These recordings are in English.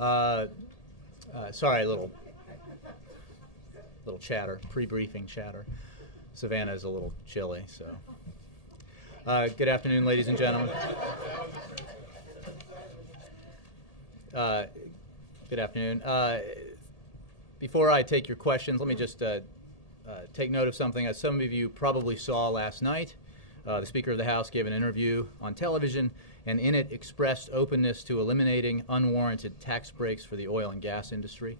Sorry, a little chatter, pre-briefing chatter. Savannah is a little chilly, so. Good afternoon, ladies and gentlemen. Good afternoon. Before I take your questions, let me just take note of something. As some of you probably saw last night, the Speaker of the House gave an interview on television, and in it expressed openness to eliminating unwarranted tax breaks for the oil and gas industry.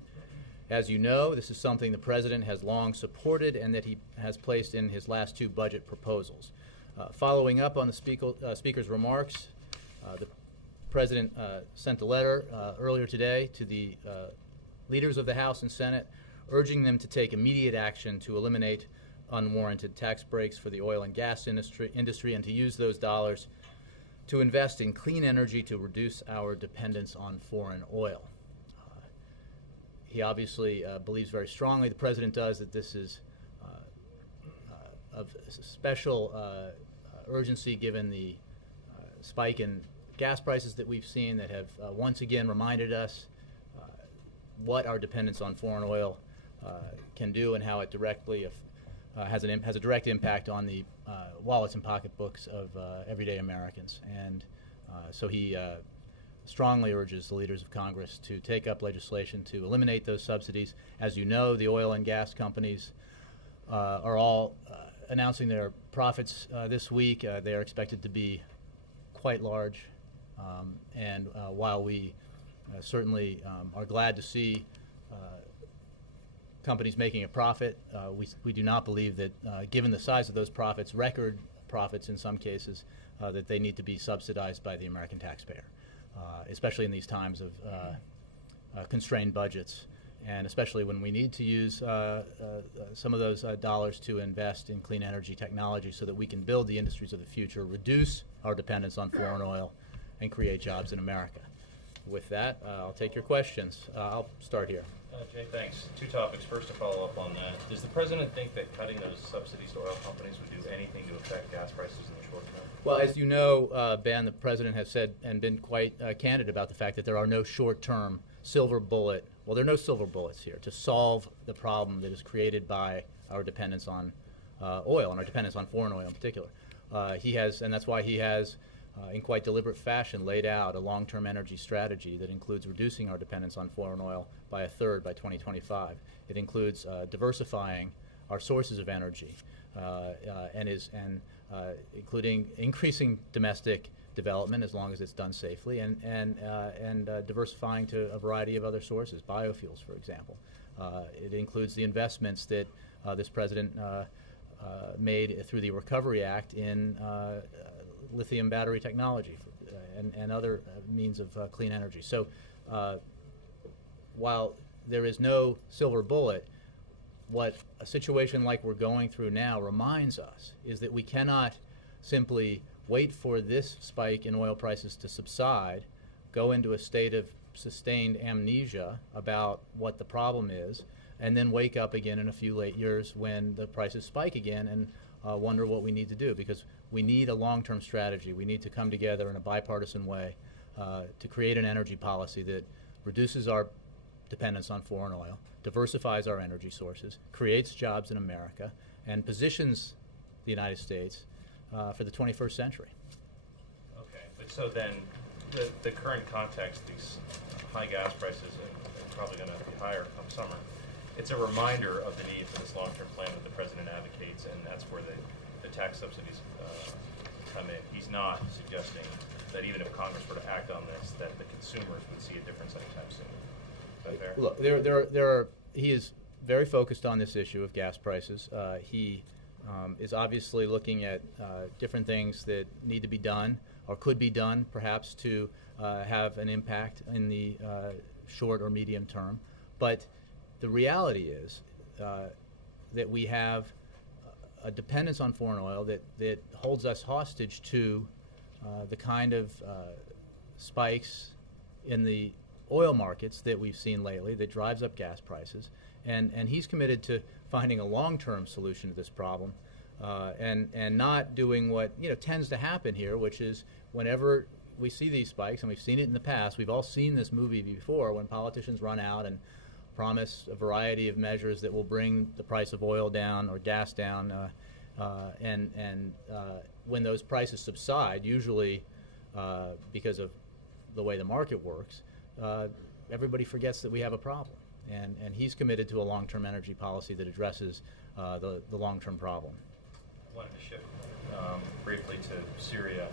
As you know, this is something the President has long supported and that he has placed in his last two budget proposals. Following up on the Speaker's remarks, the President sent a letter earlier today to the leaders of the House and Senate, urging them to take immediate action to eliminate unwarranted tax breaks for the oil and gas industry and to use those dollars to invest in clean energy to reduce our dependence on foreign oil. He obviously believes very strongly, the President does, that this is of special urgency given the spike in gas prices that we've seen that have once again reminded us what our dependence on foreign oil can do and how it directly has a direct impact on the wallets and pocketbooks of everyday Americans. And so he strongly urges the leaders of Congress to take up legislation to eliminate those subsidies. As you know, the oil and gas companies are all announcing their profits this week. They are expected to be quite large. And while we certainly are glad to see companies making a profit, we do not believe that given the size of those profits, record profits in some cases, that they need to be subsidized by the American taxpayer, especially in these times of constrained budgets, and especially when we need to use some of those dollars to invest in clean energy technology so that we can build the industries of the future, reduce our dependence on foreign oil, and create jobs in America. With that, I'll take your questions. I'll start here. Jay, thanks. Two topics. First, to follow up on that, does the President think that cutting those subsidies to oil companies would do anything to affect gas prices in the short term? Well, as you know, Ben, the President has said and been quite candid about the fact that there are no short-term silver bullet. Well, there are no silver bullets here to solve the problem that is created by our dependence on oil and our dependence on foreign oil in particular. He has, and that's why he has, in quite deliberate fashion, laid out a long-term energy strategy that includes reducing our dependence on foreign oil by a third by 2025. It includes diversifying our sources of energy, including increasing domestic development as long as it's done safely, and diversifying to a variety of other sources, biofuels, for example. It includes the investments that this President made through the Recovery Act in lithium battery technology and other means of clean energy. So while there is no silver bullet, what a situation like we're going through now reminds us is that we cannot simply wait for this spike in oil prices to subside, go into a state of sustained amnesia about what the problem is, and then wake up again in a few late years when the prices spike again and wonder what we need to do, because we need a long-term strategy. We need to come together in a bipartisan way to create an energy policy that reduces our dependence on foreign oil, diversifies our energy sources, creates jobs in America, and positions the United States for the 21st century. Okay, but so then the current context, these high gas prices are probably going to be higher come summer. It's a reminder of the need for this long-term plan that the President advocates, and that's where the tax subsidies come in. He's not suggesting that even if Congress were to act on this, that the consumers would see a difference anytime soon. Is that fair? Look, he is very focused on this issue of gas prices. He is obviously looking at different things that need to be done or could be done, perhaps, to have an impact in the short or medium term. But the reality is that we have a dependence on foreign oil that holds us hostage to the kind of spikes in the oil markets that we've seen lately that drives up gas prices. And he's committed to finding a long-term solution to this problem and not doing what tends to happen here, which is whenever we see these spikes, and we've seen it in the past. We've all seen this movie before when politicians run out and promise a variety of measures that will bring the price of oil down or gas down, and when those prices subside, usually because of the way the market works, everybody forgets that we have a problem. And he's committed to a long-term energy policy that addresses the long-term problem. I wanted to shift briefly to Syria.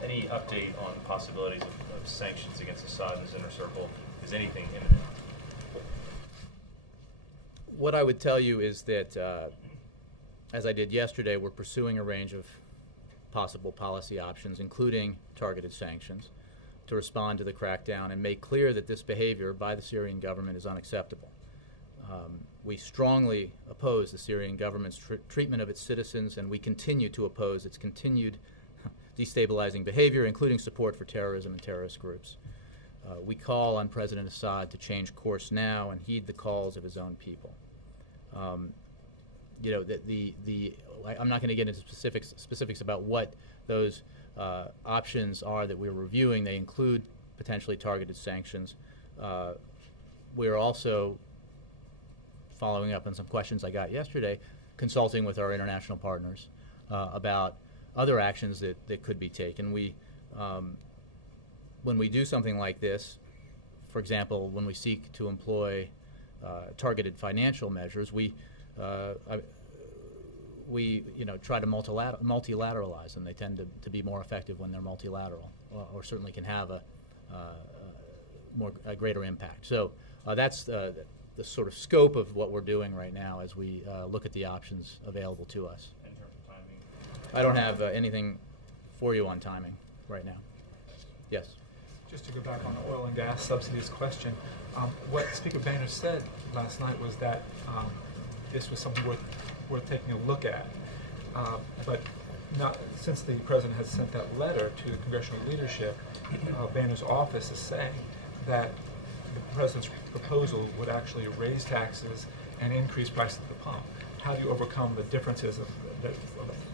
Any update on possibilities of sanctions against Assad and his inner circle? Is anything imminent? What I would tell you is that, as I did yesterday, we're pursuing a range of possible policy options, including targeted sanctions, to respond to the crackdown and make clear that this behavior by the Syrian government is unacceptable. We strongly oppose the Syrian government's treatment of its citizens, and we continue to oppose its continued destabilizing behavior, including support for terrorism and terrorist groups. We call on President Assad to change course now and heed the calls of his own people. You know, I'm not going to get into specifics about what those options are that we're reviewing. They include potentially targeted sanctions. We're also, following up on some questions I got yesterday, consulting with our international partners about other actions that could be taken. When we do something like this, for example, when we seek to employ targeted financial measures, we try to multilateralize them. They tend to be more effective when they're multilateral, or certainly can have a greater impact. So that's the sort of scope of what we're doing right now as we look at the options available to us. In terms of timing? I don't have anything for you on timing right now. Yes? Just to go back on the oil and gas subsidies question, what Speaker Boehner said last night was that this was something worth taking a look at. But not, since the President has sent that letter to the congressional leadership, Boehner's office is saying that the President's proposal would actually raise taxes and increase prices at the pump. How do you overcome the differences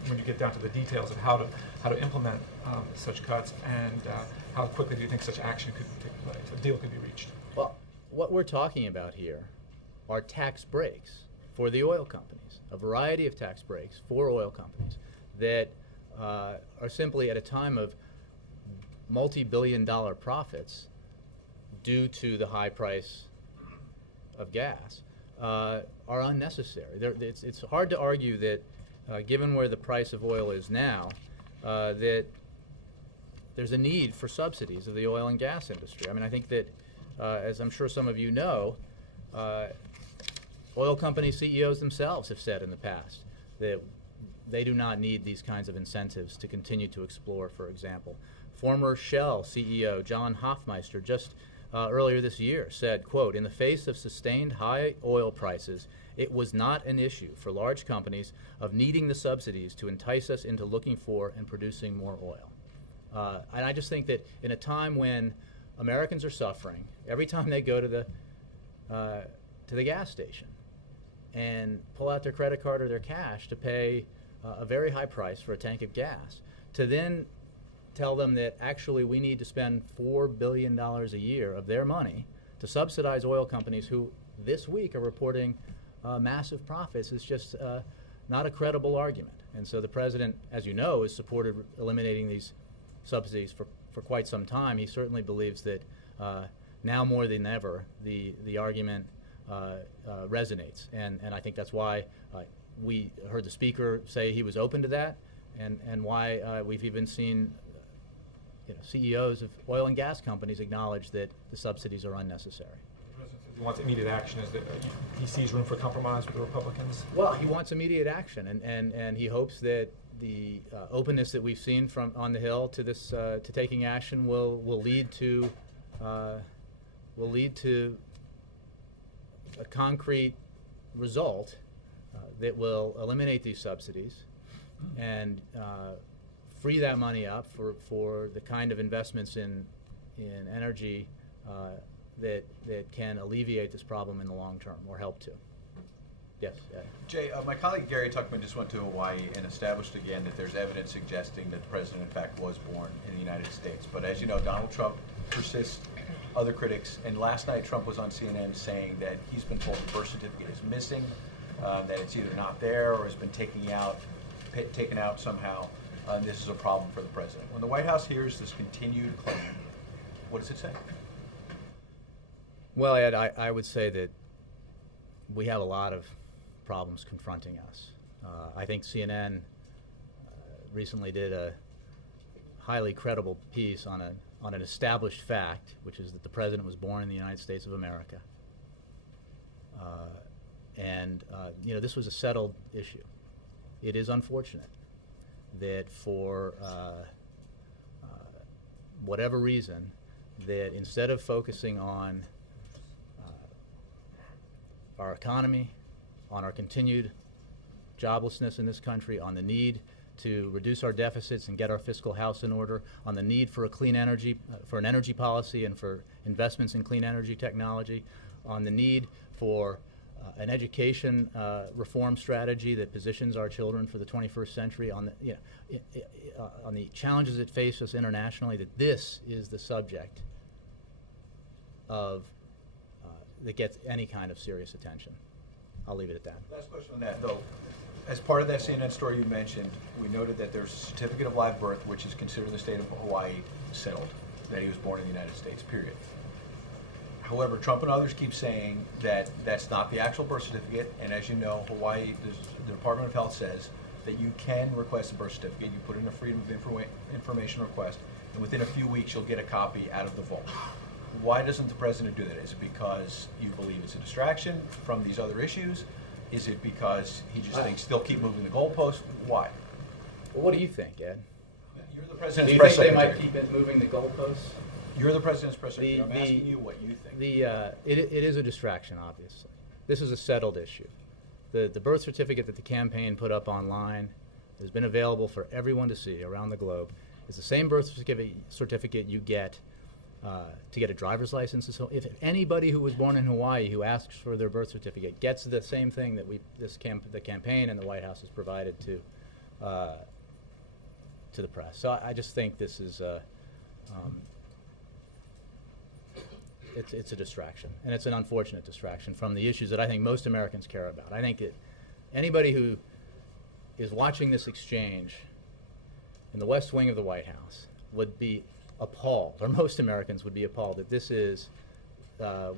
when you get down to the details of how to implement such cuts, and how quickly do you think such action could take place, a deal could be reached? Well, what we're talking about here are tax breaks for the oil companies, a variety of tax breaks for oil companies that are simply at a time of multi-billion-dollar profits due to the high price of gas are unnecessary. It's hard to argue that, given where the price of oil is now, that there's a need for subsidies of the oil and gas industry. I mean, I think that, as I'm sure some of you know, oil company CEOs themselves have said in the past that they do not need these kinds of incentives to continue to explore, for example. Former Shell CEO John Hofmeister just earlier this year said, quote, "In the face of sustained high oil prices, it was not an issue for large companies of needing the subsidies to entice us into looking for and producing more oil." And I just think that in a time when Americans are suffering, every time they go to the gas station and pull out their credit card or their cash to pay a very high price for a tank of gas, to then tell them that actually we need to spend $4 billion a year of their money to subsidize oil companies who this week are reporting massive profits is just not a credible argument. And so the President, as you know, has supported eliminating these subsidies for quite some time. He certainly believes that now more than ever the argument resonates. And I think that's why we heard the Speaker say he was open to that, and why we've even seen CEOs of oil and gas companies acknowledge that the subsidies are unnecessary. The President says he wants immediate action. Is that he sees room for compromise with the Republicans? Well, he wants immediate action, and he hopes that the openness that we've seen from on the Hill to this to taking action will lead to a concrete result that will eliminate these subsidies and free that money up for the kind of investments in energy that can alleviate this problem in the long term, or help to. Yes. Yeah. Jay, my colleague Gary Tuckman just went to Hawaii and established again that there's evidence suggesting that the president, in fact, was born in the United States. But as you know, Donald Trump persists, other critics, and last night Trump was on CNN saying that he's been told the birth certificate is missing, that it's either not there or has been taken out somehow, and this is a problem for the president. When the White House hears this continued claim, what does it say? Well, Ed, I would say that we have a lot of problems confronting us. I think CNN recently did a highly credible piece on an established fact, which is that the president was born in the United States of America. This was a settled issue. It is unfortunate that for whatever reason, that instead of focusing on our economy, on our continued joblessness in this country, on the need to reduce our deficits and get our fiscal house in order, on the need for a clean energy, for an energy policy and for investments in clean energy technology, on the need for an education reform strategy that positions our children for the 21st century, on the challenges that face us internationally, that this is the subject of that gets any kind of serious attention. I'll leave it at that. Last question on that, though. As part of that CNN story you mentioned, we noted that there's a certificate of live birth, which is considered in the state of Hawaii settled, that he was born in the United States, period. However, Trump and others keep saying that that's not the actual birth certificate, and as you know, Hawaii, the Department of Health says that you can request a birth certificate. You put in a Freedom of Information request, and within a few weeks you'll get a copy out of the vault. Why doesn't the president do that? Is it because you believe it's a distraction from these other issues? Is it because he just thinks they'll keep moving the goalposts? Why? Well, what do you think, Ed? You're the president's do you press think secretary. they might keep it moving the goalposts? You're the president's press secretary. I'm asking you what you think. It is a distraction, obviously. This is a settled issue. The birth certificate that the campaign put up online has been available for everyone to see around the globe. It's the same birth certificate you get to get a driver's license. So if anybody who was born in Hawaii who asks for their birth certificate gets the same thing that the campaign and the White House has provided to the press. So I just think this is it's a distraction, and it's an unfortunate distraction from the issues that I think most Americans care about. I think that anybody who is watching this exchange in the West Wing of the White House would be appalled, or most Americans would be appalled, that this is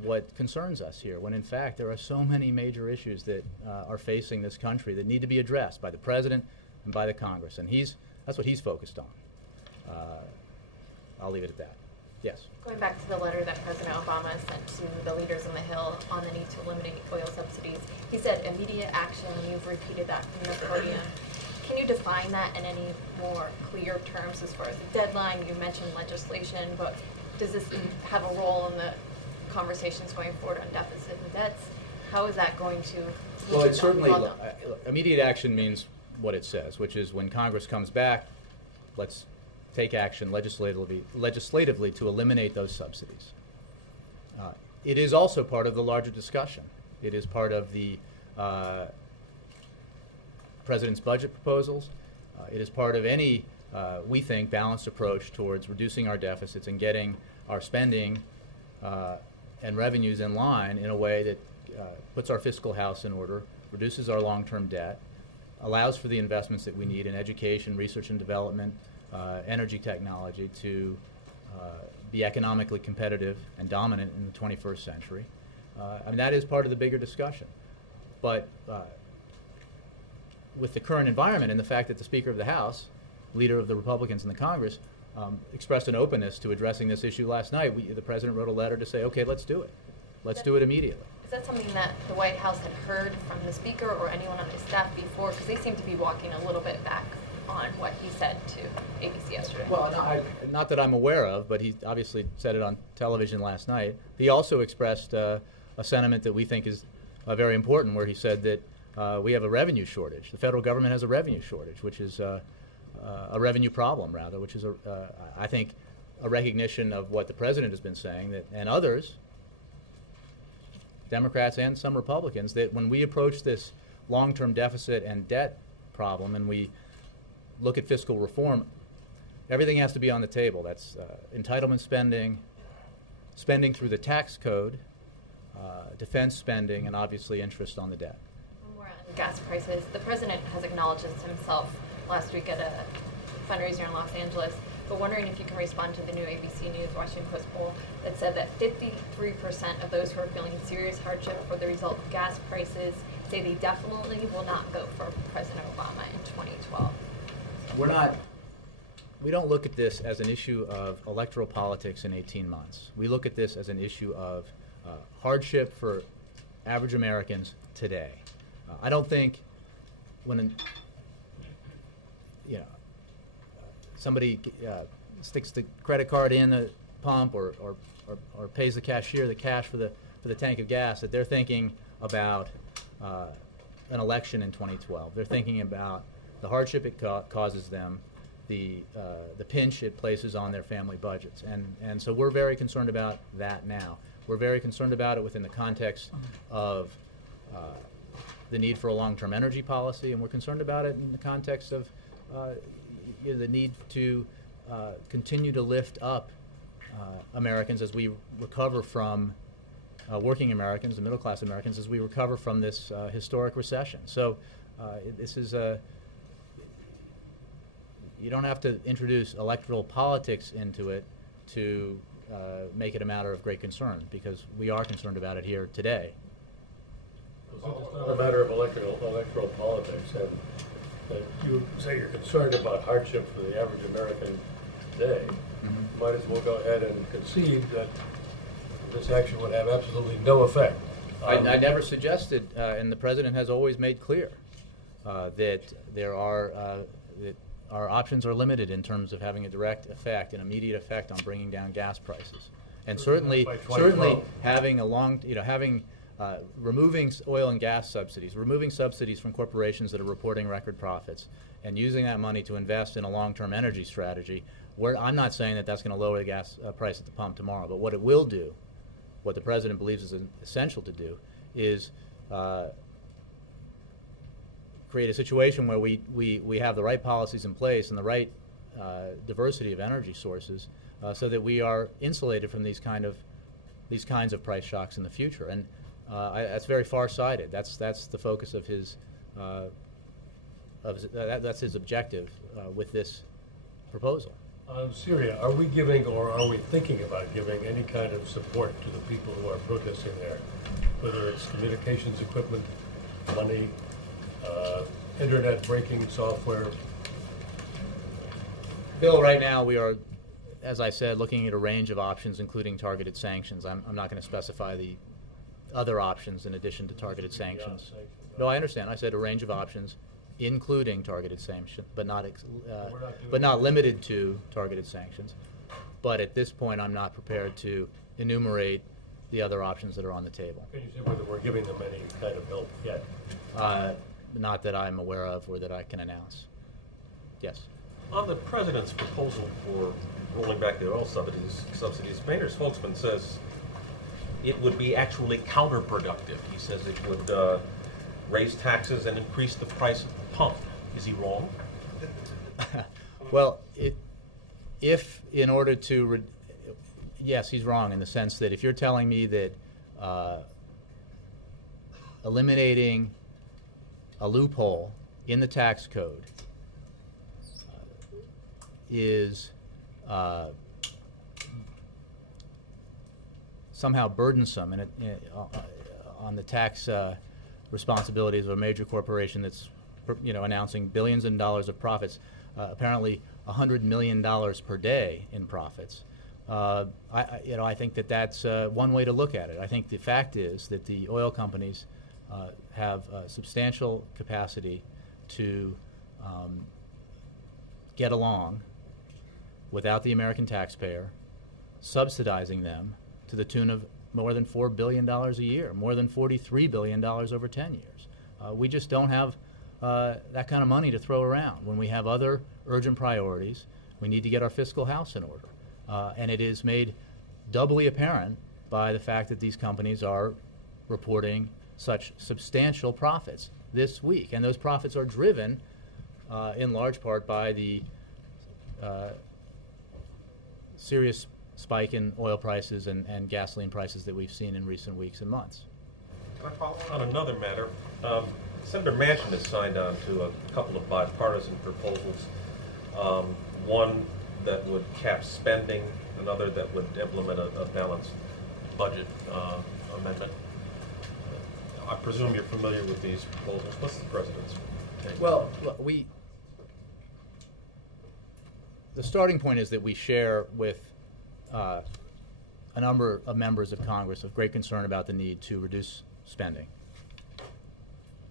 what concerns us here, when in fact there are so many major issues that are facing this country that need to be addressed by the president and by the Congress, and that's what he's focused on. I'll leave it at that. Yes. Going back to the letter that President Obama sent to the leaders on the Hill on the need to eliminate oil subsidies, he said immediate action. You've repeated that from the podium. Can you define that in any more clear terms as far as the deadline? You mentioned legislation, but does this have a role in the conversations going forward on deficit and debts? How is that going to? Well, it's certainly immediate action means what it says, which is when Congress comes back, let's take action legislatively to eliminate those subsidies. It is also part of the larger discussion. It is part of the President's budget proposals. It is part of any, we think, balanced approach towards reducing our deficits and getting our spending and revenues in line in a way that puts our fiscal house in order, reduces our long-term debt, allows for the investments that we need in education, research and development, energy technology to be economically competitive and dominant in the 21st century. That is part of the bigger discussion. But with the current environment and the fact that the Speaker of the House, leader of the Republicans in the Congress, expressed an openness to addressing this issue last night, the President wrote a letter to say, okay, let's do it. Let's do it immediately. Is that something that the White House had heard from the Speaker or anyone on his staff before? Because they seem to be walking a little bit back on what he said to ABC yesterday. Well, not that I'm aware of, but he obviously said it on television last night. He also expressed a sentiment that we think is very important, where he said that we have a revenue shortage. The federal government has a revenue shortage, which is a revenue problem, rather, which is, I think, a recognition of what the President has been saying, that, and others, Democrats and some Republicans, that when we approach this long-term deficit and debt problem and we look at fiscal reform, everything has to be on the table. That's entitlement spending, spending through the tax code, defense spending, and obviously interest on the debt. More on gas prices. The president has acknowledged this himself last week at a fundraiser in Los Angeles, but wondering if you can respond to the new ABC News Washington Post poll that said that 53% of those who are feeling serious hardship for the result of gas prices say they definitely will not vote for President Obama in 2012. We don't look at this as an issue of electoral politics in 18 months. We look at this as an issue of hardship for average Americans today. I don't think when somebody sticks the credit card in the pump or pays the cashier the cash for the tank of gas that they're thinking about an election in 2012. They're thinking about the hardship it causes them, the pinch it places on their family budgets, and so we're very concerned about that now. We're very concerned about it within the context of the need for a long-term energy policy, and we're concerned about it in the context of the need to continue to lift up Americans as we recover from working Americans and middle-class Americans as we recover from this historic recession. So this is you don't have to introduce electoral politics into it to make it a matter of great concern, because we are concerned about it here today. It's not a matter of electoral politics, and you say you're concerned about hardship for the average American today. Mm-hmm. Might as well go ahead and concede that this action would have absolutely no effect. I never suggested, and the president has always made clear that there are that our options are limited in terms of having a direct effect, an immediate effect on bringing down gas prices, and certainly having a long, removing oil and gas subsidies, removing subsidies from corporations that are reporting record profits, and using that money to invest in a long-term energy strategy. I'm not saying that that's going to lower the gas price at the pump tomorrow, but what it will do, what the president believes is essential to do, is create a situation where we have the right policies in place and the right diversity of energy sources, so that we are insulated from these kinds of price shocks in the future. And that's very far-sighted. That's the focus of his that's his objective with this proposal. On Syria, are we giving, or are we thinking about giving, any kind of support to the people who are protesting there, whether it's communications equipment, money, internet breaking software? Bill, right now we are, as I said, looking at a range of options, including targeted sanctions. I'm not going to specify the other options in addition to targeted sanctions. No, I understand. I said a range of options, including targeted sanctions, but not limited to targeted sanctions. But at this point, I'm not prepared to enumerate the other options that are on the table. Can you say whether we're giving them any kind of help yet? Not that I'm aware of or that I can announce. Yes. On the president's proposal for rolling back the oil subsidies, Boehner's spokesman says it would be actually counterproductive. He says it would raise taxes and increase the price of the pump. Is he wrong? Well, if in order to, yes, he's wrong in the sense that if you're telling me that eliminating a loophole in the tax code is somehow burdensome and on the tax responsibilities of a major corporation that's announcing billions of dollars of profits, apparently $100 million per day in profits. I think that's one way to look at it. I think the fact is that the oil companies have substantial capacity to get along without the American taxpayer subsidizing them to the tune of more than $4 billion a year, more than $43 billion over 10 years. We just don't have that kind of money to throw around. When we have other urgent priorities, we need to get our fiscal house in order. And it is made doubly apparent by the fact that these companies are reporting such substantial profits this week. And those profits are driven in large part by the serious spike in oil prices and gasoline prices that we've seen in recent weeks and months. Can I follow on another matter? Senator Manchin has signed on to a couple of bipartisan proposals. One that would cap spending, another that would implement a balanced budget amendment. I presume you're familiar with these proposals. What's the president's take? Well, the starting point is that we share with a number of members of Congress of great concern about the need to reduce spending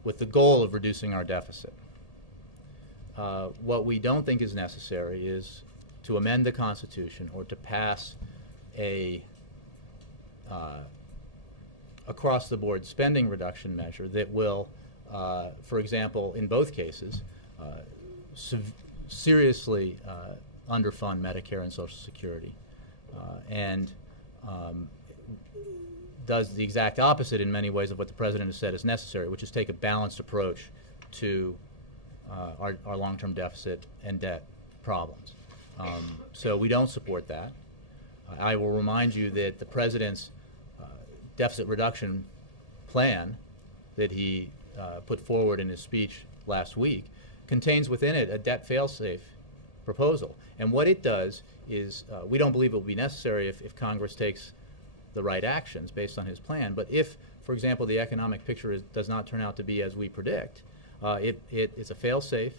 with the goal of reducing our deficit. What we don't think is necessary is to amend the Constitution or to pass a across-the-board spending reduction measure that will, for example, in both cases, seriously underfund Medicare and Social Security, and does the exact opposite in many ways of what the President has said is necessary, which is take a balanced approach to our long-term deficit and debt problems. So we don't support that. I will remind you that the President's deficit reduction plan that he put forward in his speech last week contains within it a debt fail-safe proposal. And what it does is, we don't believe it will be necessary if Congress takes the right actions based on his plan. But if, for example, the economic picture does not turn out to be as we predict, it's a fail-safe,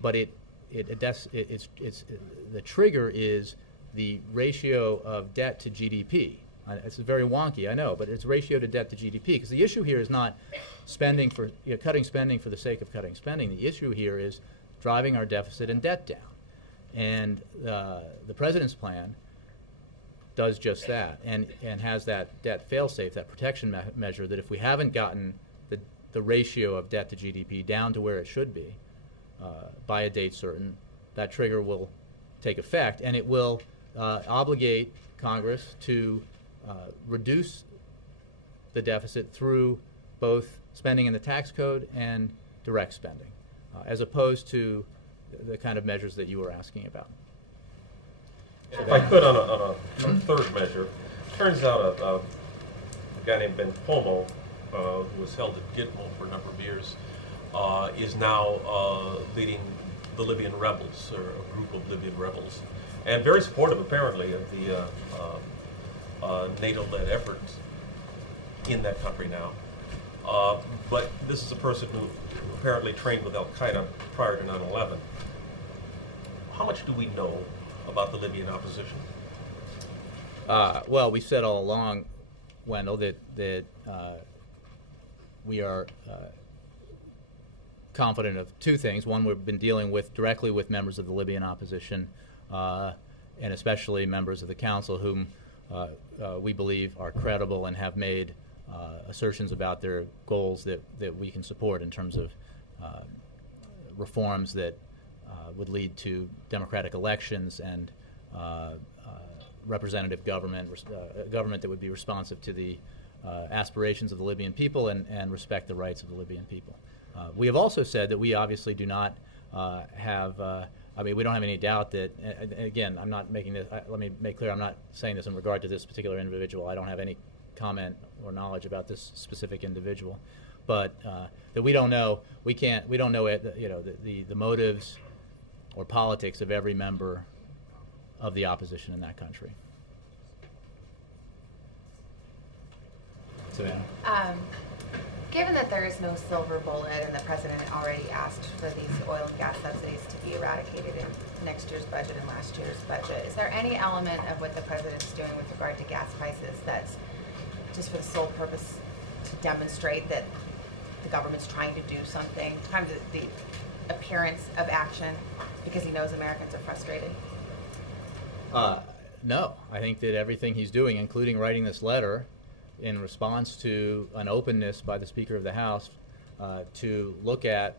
but the trigger is the ratio of debt to GDP. It's very wonky, I know, but it's ratio to debt to GDP, because the issue here is not spending for cutting spending for the sake of cutting spending. The issue here is driving our deficit and debt down, and the President's plan does just that, and has that debt fail-safe, that protection measure that if we haven't gotten the ratio of debt to GDP down to where it should be by a date certain, that trigger will take effect, and it will obligate Congress to reduce the deficit through both spending in the tax code and direct spending, as opposed to the kind of measures that you were asking about. If I could, on a third measure, turns out a guy named Ben Cuomo, who was held at Gitmo for a number of years, is now leading the Libyan rebels, or a group of Libyan rebels, and very supportive, apparently, of the NATO-led efforts in that country now. But this is a person who apparently trained with Al-Qaeda prior to 9/11. How much do we know about the Libyan opposition? Well, we said all along, Wendell, that we are confident of two things. One, we've been dealing directly with members of the Libyan opposition, and especially members of the council whom we believe are credible and have made assertions about their goals that we can support in terms of reforms that would lead to democratic elections and representative government, government that would be responsive to the aspirations of the Libyan people and respect the rights of the Libyan people. We have also said that we obviously do not have, we don't have any doubt that, again, I'm not making this, let me make clear, I'm not saying this in regard to this particular individual. I don't have any comment or knowledge about this specific individual, but that we don't know, we don't know the motives or politics of every member of the opposition in that country. Savannah? Given that there is no silver bullet and the President already asked for these oil and gas subsidies to be eradicated in next year's budget and last year's budget, is there any element of what the President's doing with regard to gas prices that's just for the sole purpose to demonstrate that the government's trying to do something, kind of the appearance of action because he knows Americans are frustrated? No. I think that everything he's doing, including writing this letter in response to an openness by the Speaker of the House to look at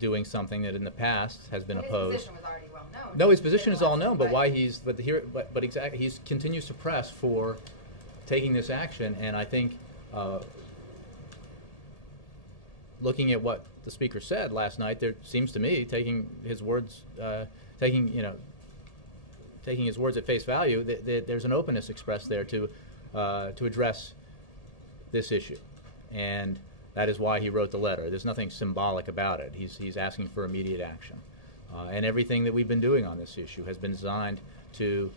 doing something that in the past has been opposed. His position was already well known. No, his position is all known, but why exactly, he continues to press for taking this action, and I think looking at what the speaker said last night, there seems to me, taking his words, taking his words at face value, that there's an openness expressed there to address this issue, and that is why he wrote the letter. There's nothing symbolic about it. He's asking for immediate action, and everything that we've been doing on this issue has been designed to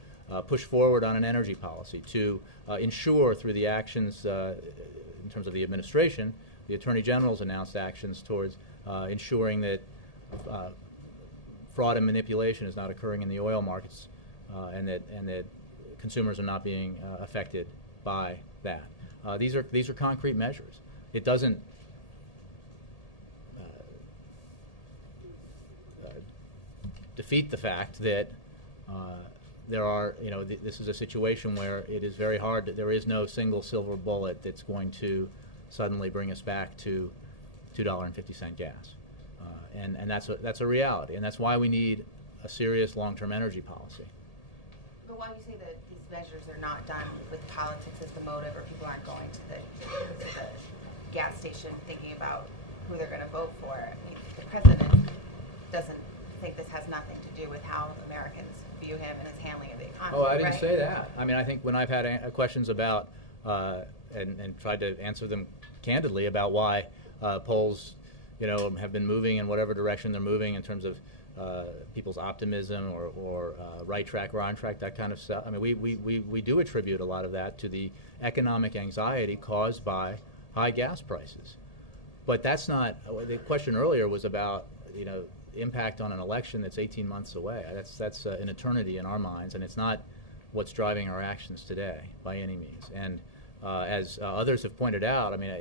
push forward on an energy policy, to ensure through the actions in terms of the administration. The Attorney General's announced actions towards ensuring that fraud and manipulation is not occurring in the oil markets, and that consumers are not being affected by that. These are concrete measures. It doesn't defeat the fact that there are, this is a situation where it is very hard. There is no single silver bullet that's going to suddenly bring us back to $2.50 gas, and that's a reality, and that's why we need a serious long-term energy policy. But why do you say that these measures are not done with politics as the motive, or people aren't going to the gas station thinking about who they're going to vote for? I mean, the president doesn't think this has nothing to do with how Americans view him and his handling of the economy. Oh, I didn't right? say that. I mean, I think when I've had questions about and tried to answer them candidly about why polls, have been moving in whatever direction they're moving in terms of people's optimism or right track or on track, that kind of stuff. I mean, we do attribute a lot of that to the economic anxiety caused by high gas prices. But that's not, the question earlier was about, impact on an election that's 18 months away. That's an eternity in our minds, and it's not what's driving our actions today by any means. And as others have pointed out, I mean,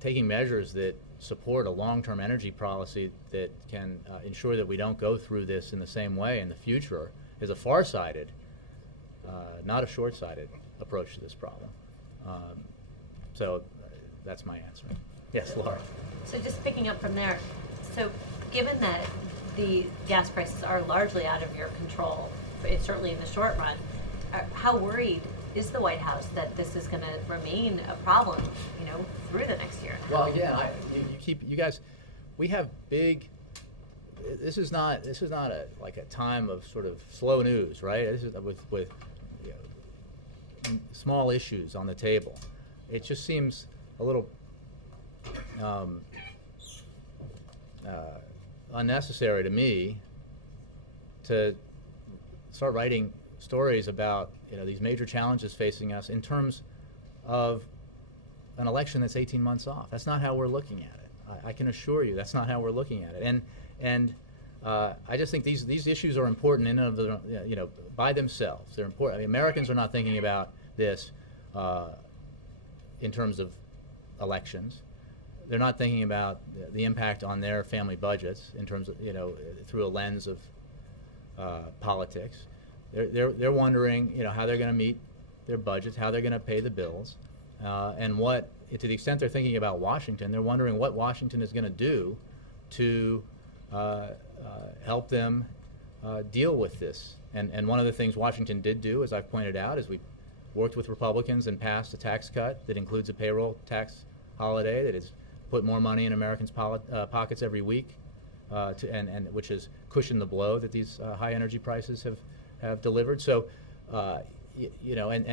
taking measures that support a long-term energy policy that can ensure that we don't go through this in the same way in the future is a far-sighted, not a short-sighted approach to this problem. So that's my answer. Yes, Laura. So just picking up from there, so given that the gas prices are largely out of your control, certainly in the short run, how worried is the White House that this is going to remain a problem, through the next year? Well, yeah, you guys, we have big. This is not a time of sort of slow news, right? This is with small issues on the table. It just seems a little unnecessary to me to start writing stories about these major challenges facing us in terms of an election that's 18 months off. That's not how we're looking at it. I can assure you that's not how we're looking at it. And I just think these issues are important in and of the, by themselves. They're important. I mean, Americans are not thinking about this in terms of elections. They're not thinking about the impact on their family budgets in terms of, through a lens of politics. They're wondering, how they're going to meet their budgets, how they're going to pay the bills, and what, to the extent they're thinking about Washington, they're wondering what Washington is going to do to help them deal with this. And one of the things Washington did do, as I've pointed out, is we worked with Republicans and passed a tax cut that includes a payroll tax holiday that has put more money in Americans' pockets every week, and which has cushioned the blow that these high energy prices have delivered. So, and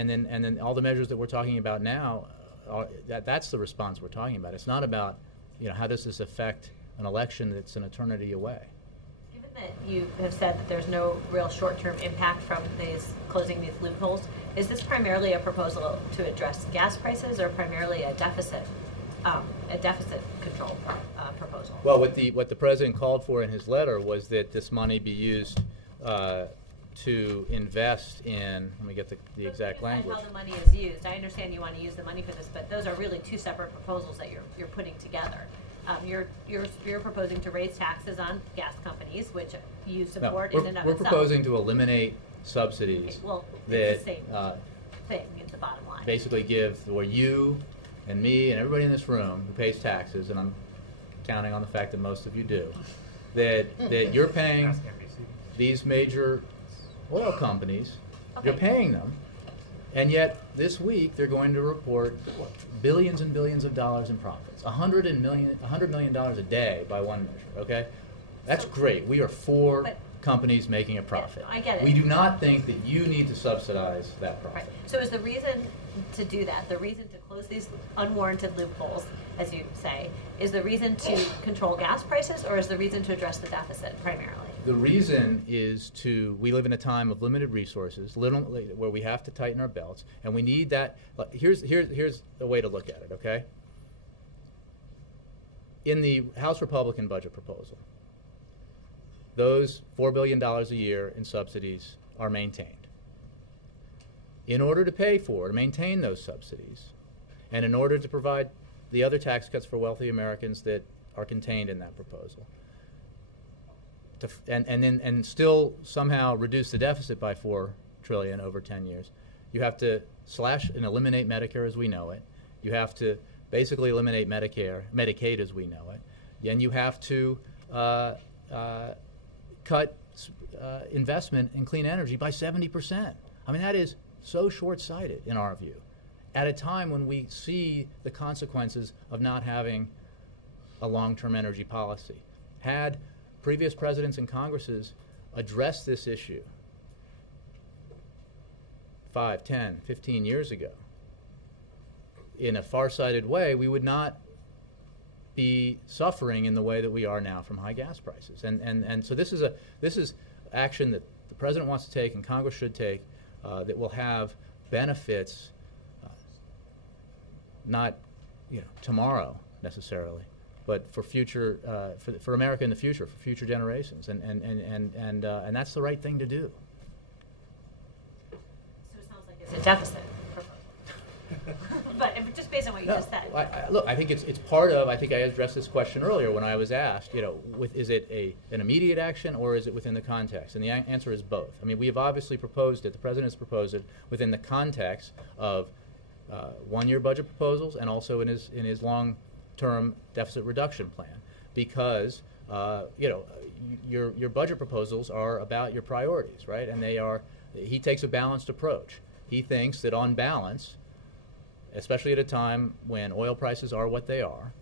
then all the measures that we're talking about now, that's the response we're talking about. It's not about, how does this affect an election that's an eternity away. Given that you have said that there's no real short-term impact from closing these loopholes, is this primarily a proposal to address gas prices or primarily a deficit control proposal? Well, what the president called for in his letter was that this money be used to invest in, let me get the exact language. How the money is used. I understand you want to use the money for this, but those are really two separate proposals that you're putting together. You're proposing to raise taxes on gas companies, which you support in and of itself. We're proposing to eliminate subsidies. Okay, well, that it's the same thing at the bottom line. Basically give where you and me and everybody in this room who pays taxes, and I'm counting on the fact that most of you do, that you're paying these major oil companies, Okay. you're paying them And yet, this week, they're going to report billions and billions of dollars in profits. $100 million a day by one measure, okay? That's great. We are for companies making a profit. I get it. We do not think that you need to subsidize that profit. Right. So is the reason to do that, the reason to close these unwarranted loopholes, as you say, is the reason to control gas prices, or is the reason to address the deficit primarily? The reason is we live in a time of limited resources, where we have to tighten our belts, and we need that. Here's a way to look at it, okay? In the House Republican budget proposal, those $4 billion a year in subsidies are maintained. In order to maintain those subsidies, and in order to provide the other tax cuts for wealthy Americans that are contained in that proposal, and still somehow reduce the deficit by $4 trillion over 10 years, you have to slash and eliminate Medicare as we know it. You have to basically eliminate Medicaid as we know it. And you have to cut investment in clean energy by 70%. I mean, that is so short-sighted in our view, at a time when we see the consequences of not having a long-term energy policy. Had previous presidents and Congresses addressed this issue 5, 10, 15 years ago in a far-sighted way, we would not be suffering in the way that we are now from high gas prices. And so this is action that the president wants to take and Congress should take that will have benefits not tomorrow necessarily, but for future for America in the future, for future generations, and that's the right thing to do. So it sounds like it's a deficit. But just based on what you just said. Look, I think it's part of. I think I addressed this question earlier when I was asked. Is it an immediate action or is it within the context? And the answer is both. I mean, we have obviously proposed it. The president has proposed it within the context of one-year budget proposals and also in his long-term deficit reduction plan, because your budget proposals are about your priorities, right? And he takes a balanced approach. He thinks that on balance, especially at a time when oil prices are what they are,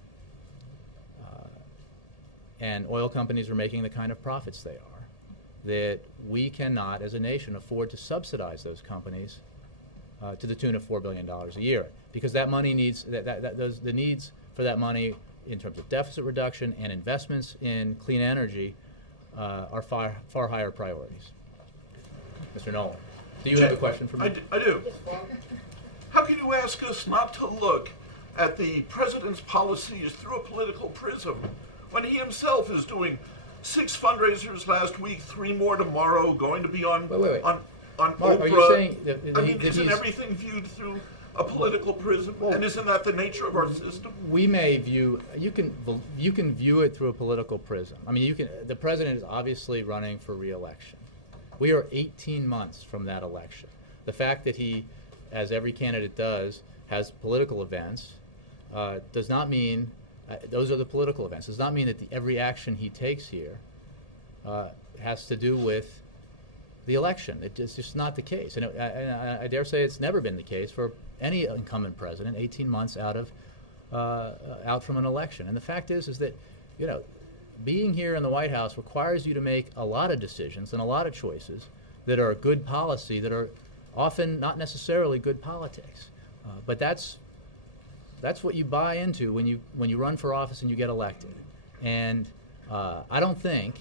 and oil companies are making the kind of profits they are, that we cannot, as a nation, afford to subsidize those companies to the tune of $4 billion a year, because that money needs the needs for that money in terms of deficit reduction and investments in clean energy are far higher priorities. Mr. Nolan, do you have a question for me? I do. How can you ask us not to look at the president's policies through a political prism when he himself is doing 6 fundraisers last week, 3 more tomorrow, going to be on on Mark, Oprah? are you saying isn't everything viewed through a political prism? And isn't that the nature of our system? We may view you can view it through a political prism. I mean, the president is obviously running for re-election. We are 18 months from that election. The fact that he, as every candidate does, has political events does not mean those are the political events. Does not mean that every action he takes here has to do with the election. It's just not the case, and I dare say it's never been the case for any incumbent president 18 months out from an election. And the fact is that being here in the White House requires you to make a lot of decisions and a lot of choices that are good policy, that are often not necessarily good politics, but that's what you buy into when you run for office and you get elected. And I don't think,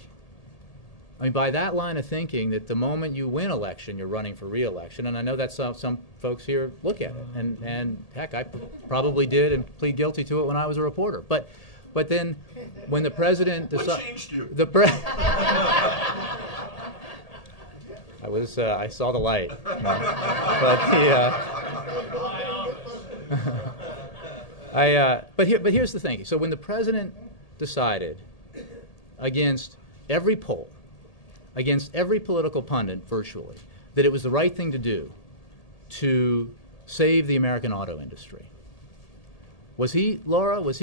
by that line of thinking, that the moment you win election, you're running for re-election. And I know that's some folks here look at it, and heck, I probably did and plead guilty to it when I was a reporter. But then when the president What changed you? I saw the light. But here's the thing. So when the president decided, against every poll, against every political pundit virtually, that it was the right thing to do to save the American auto industry, was he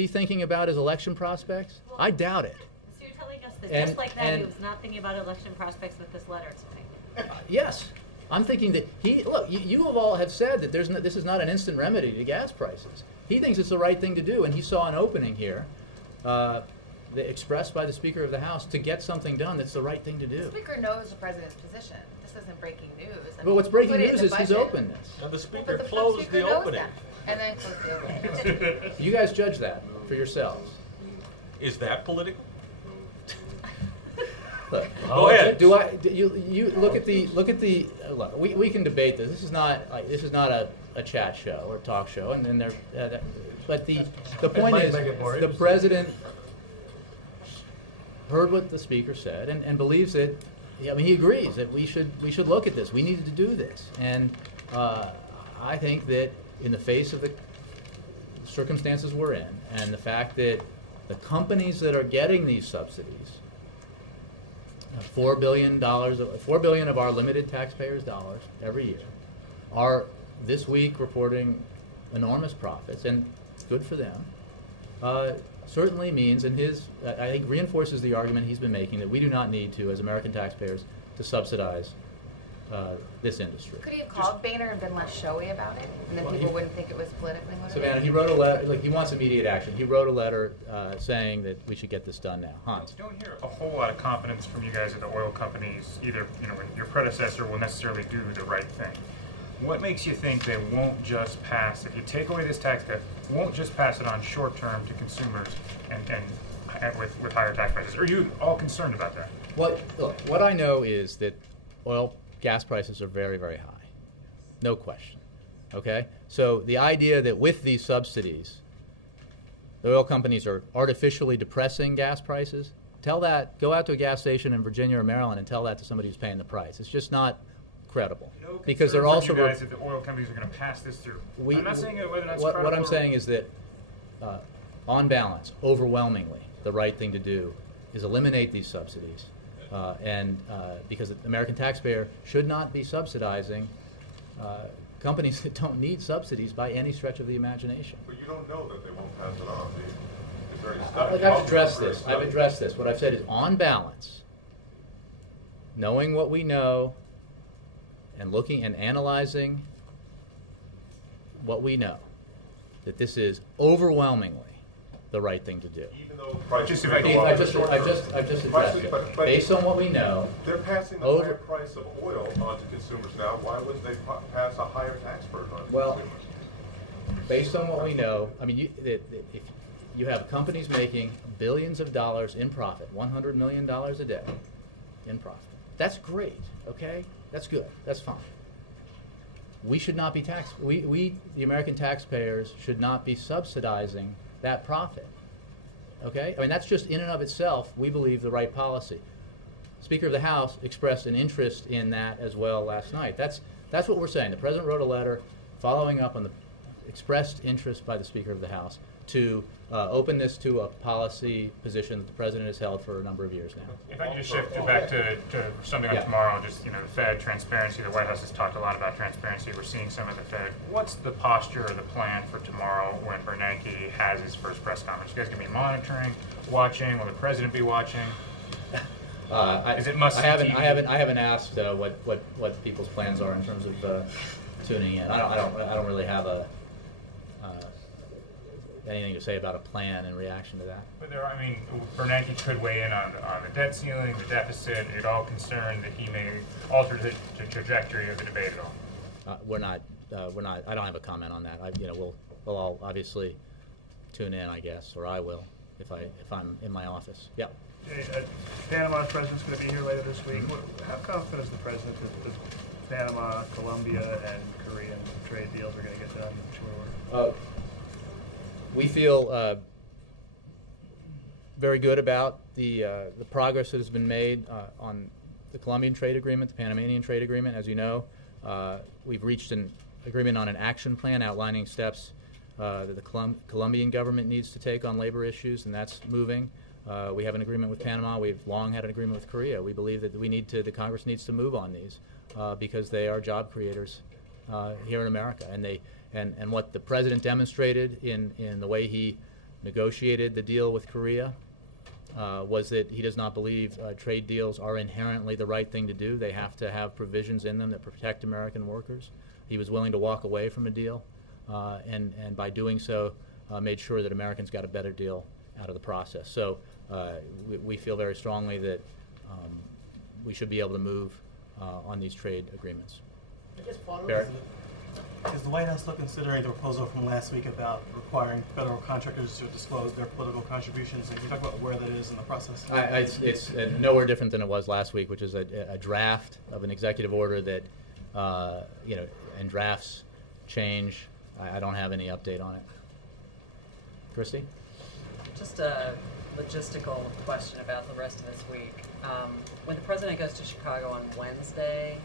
thinking about his election prospects? I doubt it. So you're telling us that just like that, he was not thinking about election prospects with this letter tonight? Yes. I'm thinking that you have all have said that this is not an instant remedy to gas prices. He thinks it's the right thing to do, and he saw an opening here, expressed by the Speaker of the House, to get something done that's the right thing to do. The Speaker knows the President's position. This isn't breaking news. I But mean, what's breaking put it in news the is his budget. openness. Now, the But Speaker the closed Speaker the knows opening. that, and then closed the opening. You guys judge that for yourselves. Is that political? Look, Go ahead. You look at the look. We can debate this. This is not a chat show or talk show, and then but the point might is make it more the interesting. president heard what the Speaker said and believes that. I mean, he agrees that we should look at this. We needed to do this, and I think that in the face of the circumstances we're in, and the fact that the companies that are getting these subsidies, $4 billion of our limited taxpayers' dollars every year, are this week reporting enormous profits, and good for them. Certainly means, and I think reinforces the argument he's been making that we do not need to, as American taxpayers, to subsidize this industry. Could he have called Boehner and been less showy about it, and then Well, people he- wouldn't think it was politically motivated? Savannah, he wrote a letter. Like, he wants immediate action. He wrote a letter saying that we should get this done now. Hans. Don't hear a whole lot of confidence from you guys at the oil companies, either when your predecessor will necessarily do the right thing. What makes you think they won't just pass, if you take away this tax cut, won't just pass it on short term to consumers and with higher tax prices? Are you all concerned about that? What I know is that gas prices are very, very high. No question. Okay? So the idea that with these subsidies, the oil companies are artificially depressing gas prices, go out to a gas station in Virginia or Maryland and tell that to somebody who's paying the price. It's just not credible. No Because they're concern also from you guys that the oil companies are going to pass this through. I'm not saying whether that's what credible I'm or- saying is that, on balance, overwhelmingly, the right thing to do is eliminate these subsidies, because the American taxpayer should not be subsidizing companies that don't need subsidies by any stretch of the imagination. But you don't know that they won't pass it on. Is there any study? I've addressed this. I've addressed this. What I've said is, on balance, knowing what we know and looking and analyzing what we know, that this is overwhelmingly the right thing to do. Even though prices Just if I may can- go up I've in the just short term. addressed Prices- it. but- Based on what we know, They're passing the Over- higher price of oil on to consumers now. Why wouldn't they pass a higher tax burden on Well, consumers? based on what we know, I mean, if you have companies making billions of dollars in profit, $100 million a day in profit. That's great, okay? That's good. That's fine. We should not be the American taxpayers, should not be subsidizing that profit, okay? I mean, that's just in and of itself, we believe, the right policy. Speaker of the House expressed an interest in that as well last night. That's what we're saying. The President wrote a letter following up on the expressed interest by the Speaker of the House to open this to a policy position that the President has held for a number of years now. If I could just shift it back to something on Yeah. tomorrow, just, the Fed, transparency, the White House has talked a lot about transparency, we're seeing some of the Fed. What's the posture or the plan for tomorrow when Bernanke has his first press conference? You guys gonna be monitoring, watching, will the President be watching? Is it must-see I TV? haven't asked what people's plans are in terms of tuning in. I don't really have anything to say about a plan in reaction to that. But Bernanke could weigh in on the debt ceiling, the deficit. You're all concerned that he may alter the trajectory of the debate at all. We're not. I don't have a comment on that. We'll all obviously tune in, I guess, or I will if I'm in my office. Yeah. Panama's president's going to be here later this week. How confident is the president that Panama, Colombia, and Korean trade deals are going to get done in short order? We feel very good about the progress that has been made on the Colombian trade agreement, the Panamanian trade agreement. As you know, we've reached an agreement on an action plan outlining steps that the Colombian government needs to take on labor issues, and that's moving. We have an agreement with Panama. We've long had an agreement with Korea. We believe that the Congress needs to move on these because they are job creators here in America, and what the president demonstrated in the way he negotiated the deal with Korea was that he does not believe trade deals are inherently the right thing to do. They have to have provisions in them that protect American workers. He was willing to walk away from a deal, and by doing so, made sure that Americans got a better deal out of the process. So we feel very strongly that we should be able to move on these trade agreements. I guess Barrett? Is the White House still considering the proposal from last week about requiring federal contractors to disclose their political contributions? And can you talk about where that is in the process? It's nowhere different than it was last week, which is a draft of an executive order that, and drafts change. I don't have any update on it. Christy? Just a logistical question about the rest of this week. When the president goes to Chicago on Wednesday,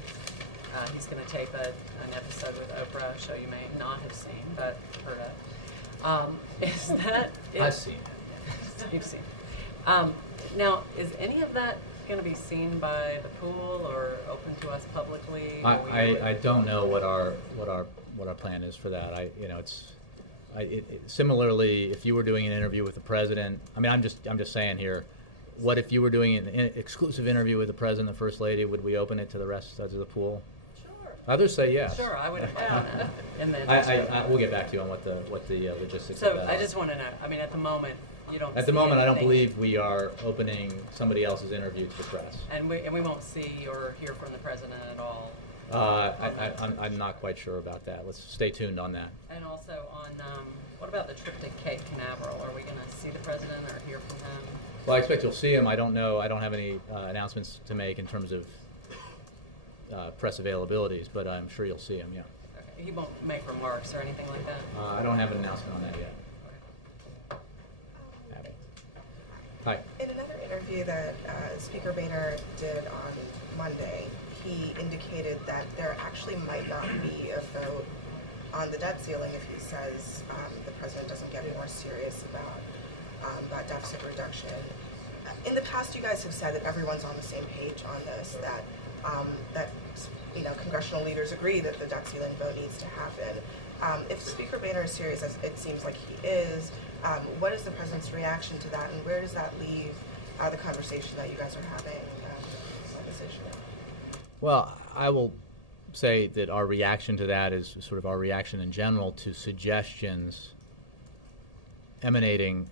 he's going to tape an episode with Oprah, a show you may not have seen, but heard of. Is that... I've seen it. You've seen it. Now, is any of that going to be seen by the pool or open to us publicly? I don't know what our plan is for that. Similarly, if you were doing an interview with the president, I'm just saying here, what if you were doing an exclusive interview with the president and the first lady? Would we open it to the rest of the pool? Sure. Others say yes. Sure, I would have done that. And then we'll get back to you on what the logistics. So of that I are. just want to know. At the moment, you don't. At the moment, I don't anything. believe we are opening somebody else's interview to the press. And we won't see or hear from the president at all. I'm not quite sure about that. Let's stay tuned on that. And also on what about the trip to Cape Canaveral? Are we going to see the president or hear from him? Well, I expect you'll see him. I don't know. I don't have any announcements to make in terms of press availabilities, but I'm sure you'll see him. Yeah. Okay. He won't make remarks or anything like that. I don't have an announcement on that yet. Okay. Hi. In another interview that Speaker Boehner did on Monday, he indicated that there actually might not be a vote on the debt ceiling if he says the president doesn't get more serious about deficit reduction. In the past, you guys have said that everyone's on the same page on this, that congressional leaders agree that the debt ceiling vote needs to happen. If Speaker Boehner is serious, as it seems like he is, what is the president's reaction to that, and where does that leave the conversation that you guys are having on this issue? Well, I will say that our reaction to that is sort of our reaction in general to suggestions emanating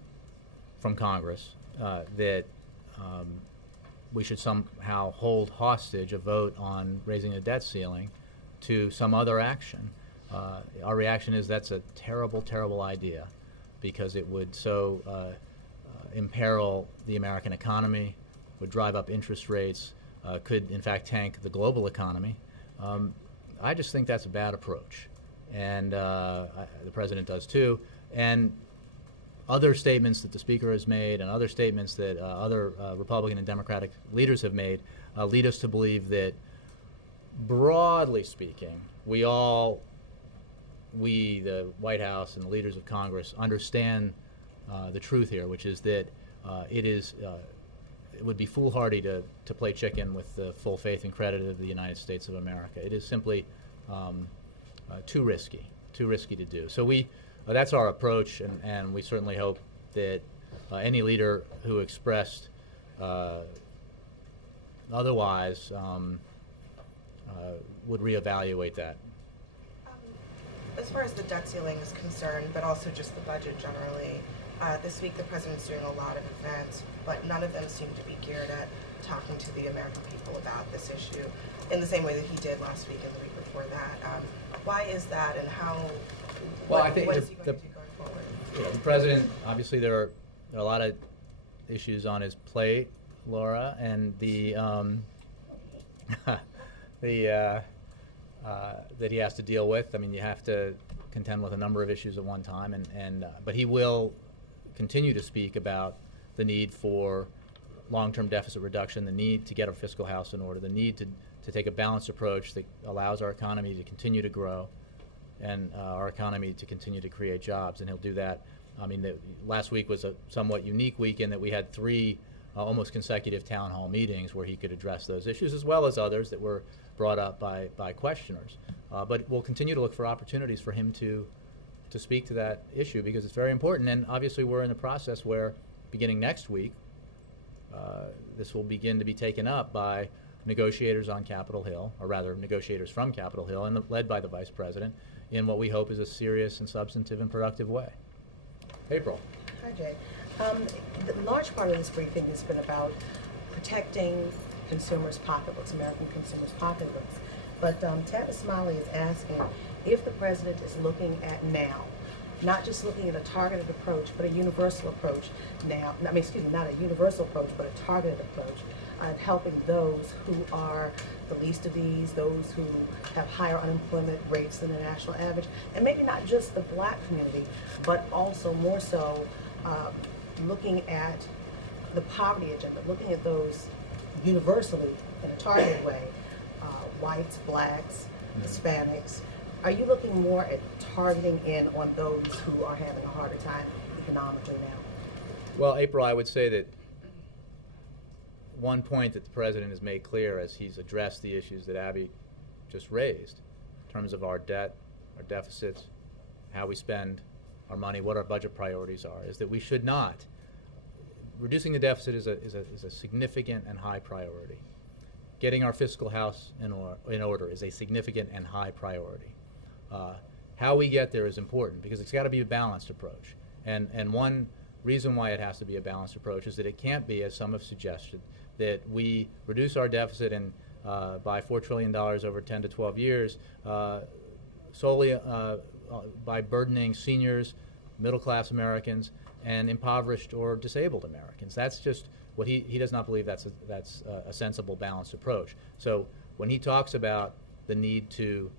from Congress that we should somehow hold hostage a vote on raising the debt ceiling to some other action. Our reaction is that's a terrible, terrible idea because it would so imperil the American economy, would drive up interest rates, could in fact tank the global economy. I just think that's a bad approach, and the president does too. And other statements that the Speaker has made and other statements that other Republican and Democratic leaders have made lead us to believe that, broadly speaking, we, the White House and the leaders of Congress, understand the truth here, which is that it would be foolhardy to play chicken with the full faith and credit of the United States of America. It is simply too risky to do. So that's our approach, and we certainly hope that any leader who expressed otherwise would reevaluate that. As far as the debt ceiling is concerned, but also just the budget generally, this week the president's doing a lot of events, but none of them seem to be geared at talking to the American people about this issue in the same way that he did last week and the week before that. Why is that, and what is he going to do going forward? The president, obviously there are a lot of issues on his plate, Laura, and that he has to deal with. I mean, you have to contend with a number of issues at one time, but he will continue to speak about the need for long-term deficit reduction, the need to get our fiscal house in order, the need to take a balanced approach that allows our economy to continue to grow and our economy to continue to create jobs, and he'll do that. I mean, last week was a somewhat unique week in that we had 3 almost consecutive town hall meetings where he could address those issues, as well as others that were brought up by questioners. But we'll continue to look for opportunities for him to speak to that issue because it's very important. And obviously we're in a process where, beginning next week, this will begin to be taken up by negotiators on Capitol Hill, or rather negotiators from Capitol Hill, and led by the Vice President, in what we hope is a serious and substantive and productive way. April. Hi, Jay. The large part of this briefing has been about protecting consumers' pocketbooks, American consumers' pocketbooks. But Tabitha Smiley is asking if the President is looking at now, not just looking at a targeted approach, but a universal approach now. I mean, excuse me, not a universal approach, but a targeted approach at helping those who are the least of these, those who have higher unemployment rates than the national average, and maybe not just the Black community, but also more so looking at the poverty agenda, looking at those universally in a targeted way, whites, Blacks, Hispanics. Are you looking more at targeting in on those who are having a harder time economically now? Well, April, I would say that one point that the President has made clear as he's addressed the issues that Abby just raised in terms of our debt, our deficits, how we spend our money, what our budget priorities are, is that we should not. Reducing the deficit is a significant and high priority. Getting our fiscal house in order is a significant and high priority. How we get there is important because it's got to be a balanced approach. And one reason why it has to be a balanced approach is that it can't be, as some have suggested, that we reduce our deficit by $4 trillion over 10 to 12 years solely by burdening seniors, middle-class Americans, and impoverished or disabled Americans. That's just what he does not believe that's a sensible, balanced approach. So when he talks about the need to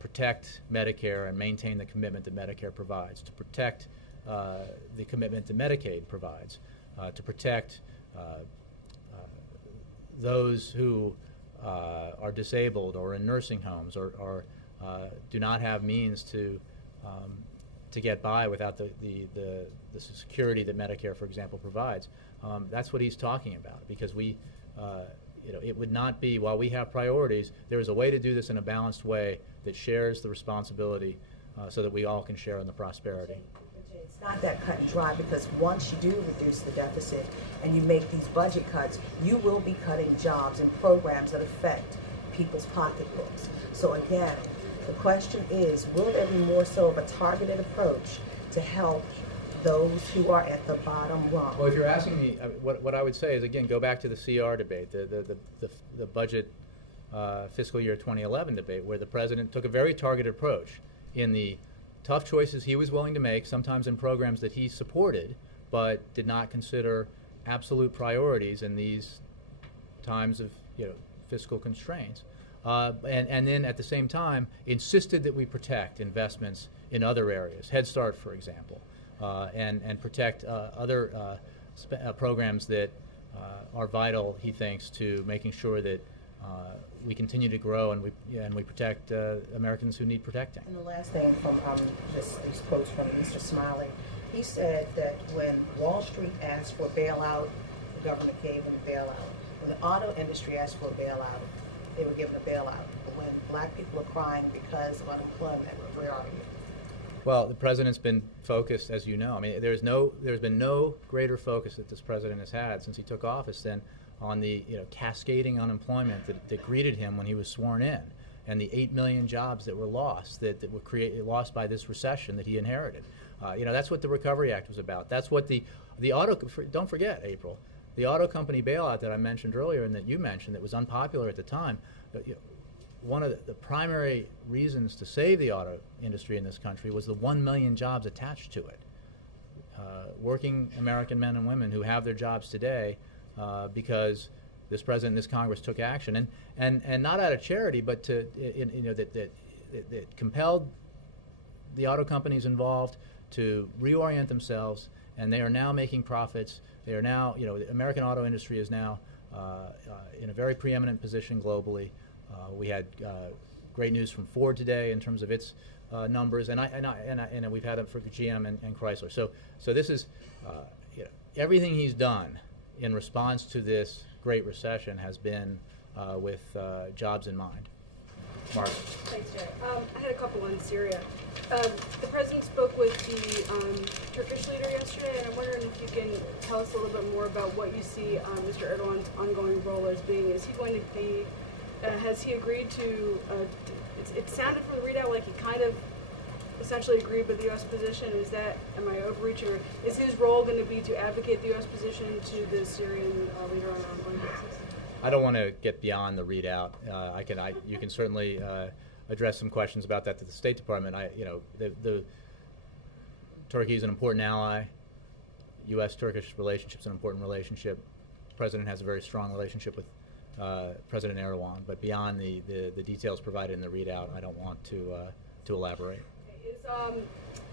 protect Medicare and maintain the commitment that Medicare provides, to protect the commitment that Medicaid provides, to protect those who are disabled or in nursing homes or do not have means to get by without the security that Medicare, for example, provides. That's what he's talking about, because we, it would not be, while we have priorities, there is a way to do this in a balanced way that shares the responsibility so that we all can share in the prosperity. It's not that cut and dry, because once you do reduce the deficit and you make these budget cuts, you will be cutting jobs and programs that affect people's pocketbooks. So again, the question is, will there be more so of a targeted approach to help those who are at the bottom rung? Well, if you're asking me, what I would say is, again, go back to the CR debate, the budget fiscal year 2011 debate, where the President took a very targeted approach in the tough choices he was willing to make, sometimes in programs that he supported, but did not consider absolute priorities in these times of fiscal constraints. And then at the same time insisted that we protect investments in other areas, Head Start, for example, and protect other programs that are vital, he thinks, to making sure that we continue to grow and we protect Americans who need protecting. And the last thing from these quotes from Mr. Smiley, he said that when Wall Street asked for a bailout, the government gave them a bailout. When the auto industry asked for a bailout, they were given a bailout. But when Black people are crying because of unemployment, where are you? Well, the President's been focused, as you know. I mean, there's been no greater focus that this President has had since he took office than on the cascading unemployment that greeted him when he was sworn in, and the 8 million jobs that were lost, that were lost by this recession that he inherited. That's what the Recovery Act was about. That's what the auto. Don't forget, April, the auto company bailout that I mentioned earlier and that you mentioned that was unpopular at the time. One of the primary reasons to save the auto industry in this country was the 1 million jobs attached to it. Working American men and women who have their jobs today because this President and this Congress took action, and not out of charity, but that compelled the auto companies involved to reorient themselves, and they are now making profits. They are now, the American auto industry is now in a very preeminent position globally. We had great news from Ford today in terms of its numbers, and we've had them for GM and Chrysler. So this is everything he's done in response to this great recession has been with jobs in mind. Mark. Thanks, Jay. I had a couple on Syria. The president spoke with the Turkish leader yesterday, and I'm wondering if you can tell us a little bit more about what you see Mr. Erdogan's ongoing role as being. Is he going to be, has he agreed to, it sounded from the readout like he kind of essentially agreed with the U.S. position. Is that, am I overreaching, or is his role going to be to advocate the U.S. position to the Syrian leader on an ongoing basis? I don't want to get beyond the readout. You can certainly address some questions about that to the State Department. The Turkey is an important ally. U.S.-Turkish relationship is an important relationship. The president has a very strong relationship with President Erdogan, but beyond the details provided in the readout, I don't want to elaborate. Is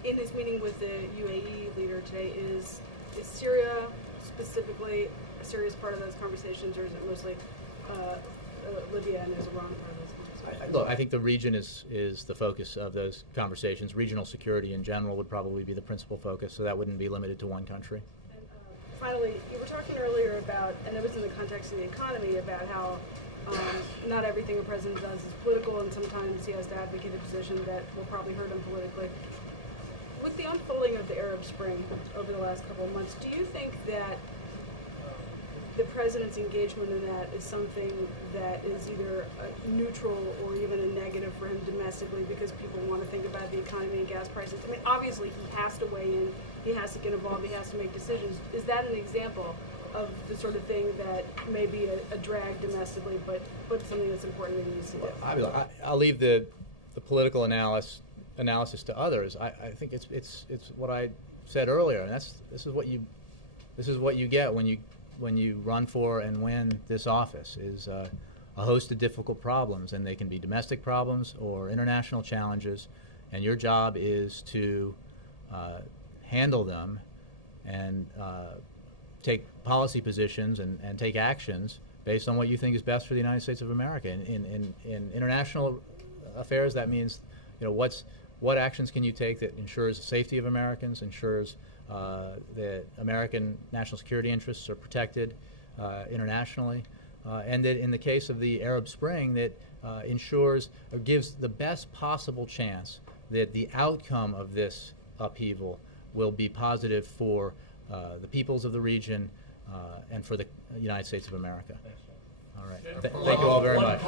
in his meeting with the UAE leader today, is Syria specifically a serious part of those conversations, or is it mostly Libya and is Iran part of those conversations? Look, I think the region is the focus of those conversations. Regional security in general would probably be the principal focus, so that wouldn't be limited to one country. And finally, you were talking earlier about, and it was in the context of the economy, about how not everything a president does is political, and sometimes he has to advocate a position that will probably hurt him politically. With the unfolding of the Arab Spring over the last couple of months, do you think that the president's engagement in that is something that is either neutral or even a negative for him domestically, because people want to think about the economy and gas prices? I mean, obviously he has to weigh in, he has to get involved, he has to make decisions. Is that an example of the sort of thing that may be a drag domestically, but something that's important that he needs to do? I'll leave the political analysis to others. I think it's what I said earlier, and this is what you get when you run for and win this office, is a host of difficult problems, and they can be domestic problems or international challenges, and your job is to handle them and take policy positions and take actions based on what you think is best for the United States of America. In international affairs, that means, what actions can you take that ensures the safety of Americans, ensures that American national security interests are protected internationally, and that in the case of the Arab Spring, that ensures or gives the best possible chance that the outcome of this upheaval will be positive for the peoples of the region and for the United States of America. All right. Thank you all very much.